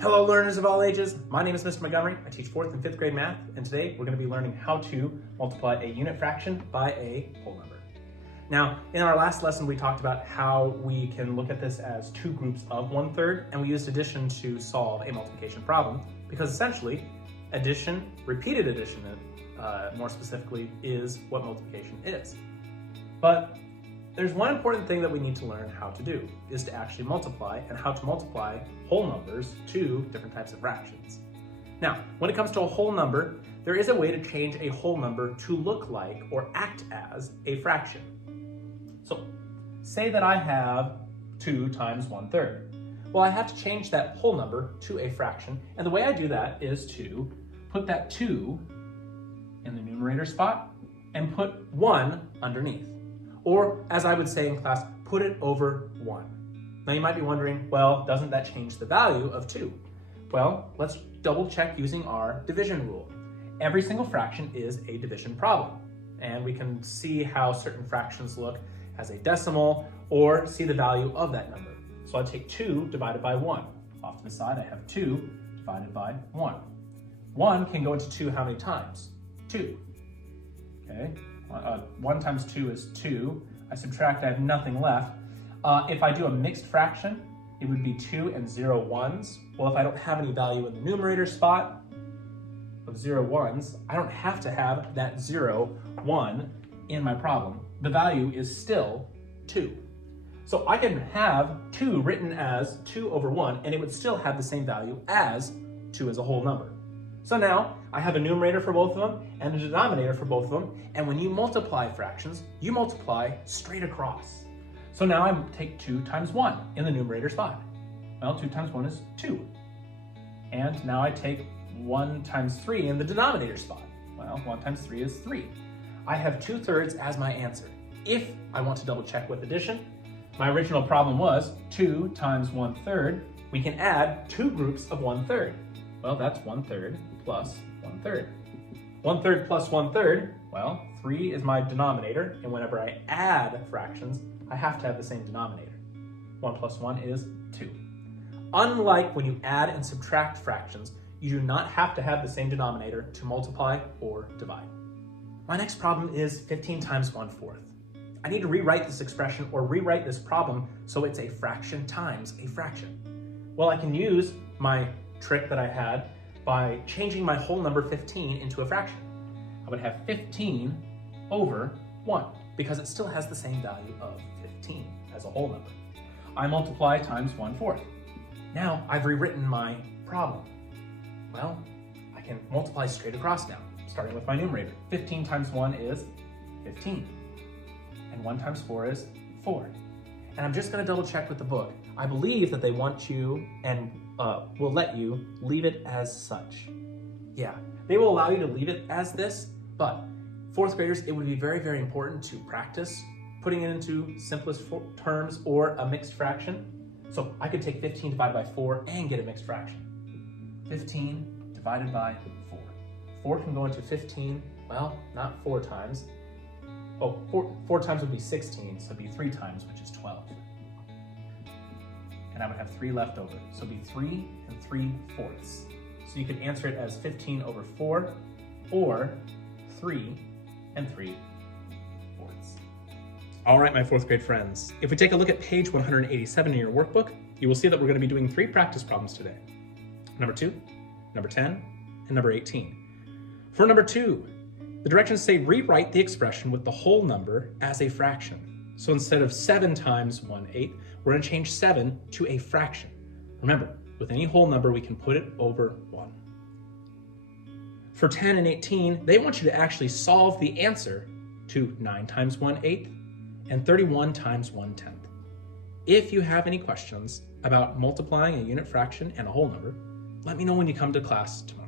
Hello learners of all ages, my name is Mr. Montgomery. I teach 4th and 5th grade math, and today we're going to be learning how to multiply a unit fraction by a whole number. Now, in our last lesson we talked about how we can look at this as two groups of 1/3, and we used addition to solve a multiplication problem, because essentially addition, repeated addition more specifically, is what multiplication is. But there's one important thing that we need to learn how to do, is to actually multiply, and how to multiply whole numbers to different types of fractions. Now, when it comes to a whole number, there is a way to change a whole number to look like or act as a fraction. So, say that I have 2 times 1/3. Well, I have to change that whole number to a fraction, and the way I do that is to put that 2 in the numerator spot and put 1 underneath. Or, as I would say in class, put it over 1. Now you might be wondering, well, doesn't that change the value of 2? Well, let's double check using our division rule. Every single fraction is a division problem, and we can see how certain fractions look as a decimal or see the value of that number. So I take 2 divided by 1. Off to the side, I have 2 divided by 1. 1 can go into 2 how many times? 2. Okay. 1 times 2 is 2. I subtract, I have nothing left. If I do a mixed fraction, it would be 2 and 0 ones. Well, if I don't have any value in the numerator spot of 0 ones, I don't have to have that 0, 1 in my problem. The value is still 2. So I can have 2 written as 2 over 1, and it would still have the same value as 2 as a whole number. So now I have a numerator for both of them and a denominator for both of them, and when you multiply fractions, you multiply straight across. So now I take 2 times 1 in the numerator spot. Well, 2 times 1 is 2. And now I take 1 times 3 in the denominator spot. Well, 1 times 3 is 3. I have 2/3 as my answer. If I want to double check with addition, my original problem was 2 times 1/3. We can add 2 groups of 1/3. Well, that's 1/3 plus 1/3. 1/3 plus 1/3, well, 3 is my denominator, and whenever I add fractions, I have to have the same denominator. 1 plus 1 is 2. Unlike when you add and subtract fractions, you do not have to have the same denominator to multiply or divide. My next problem is 15 times 1/4. I need to rewrite this expression or rewrite this problem so it's a fraction times a fraction. Well, I can use my trick that I had by changing my whole number 15 into a fraction. I would have 15 over 1 because it still has the same value of 15 as a whole number. I multiply times 1/4. Now I've rewritten my problem. Well, I can multiply straight across now, starting with my numerator. 15 times 1 is 15, and 1 times 4 is 4. And I'm just going to double check with the book. I believe that they want you and will let you leave it as such. Yeah, they will allow you to leave it as this, but 4th graders, it would be very, very important to practice putting it into simplest terms or a mixed fraction. So I could take 15 divided by 4 and get a mixed fraction. 15 divided by 4. 4 can go into 15, well, not 4 times. Oh, 4 times would be 16, so it'd be 3 times, which is 12. And I would have 3 left over. So it'd be 3 and 3/4. So you could answer it as 15 over 4 or 3 and 3/4. All right, my 4th grade friends. If we take a look at page 187 in your workbook, you will see that we're going to be doing 3 practice problems today. Number 2, number 10, and number 18. For number 2, the directions say rewrite the expression with the whole number as a fraction. So instead of 7 times 1/8, we're going to change 7 to a fraction. Remember, with any whole number, we can put it over 1. For 10 and 18, they want you to actually solve the answer to 9 times 1/8 and 31 times 1/10. If you have any questions about multiplying a unit fraction and a whole number, let me know when you come to class tomorrow.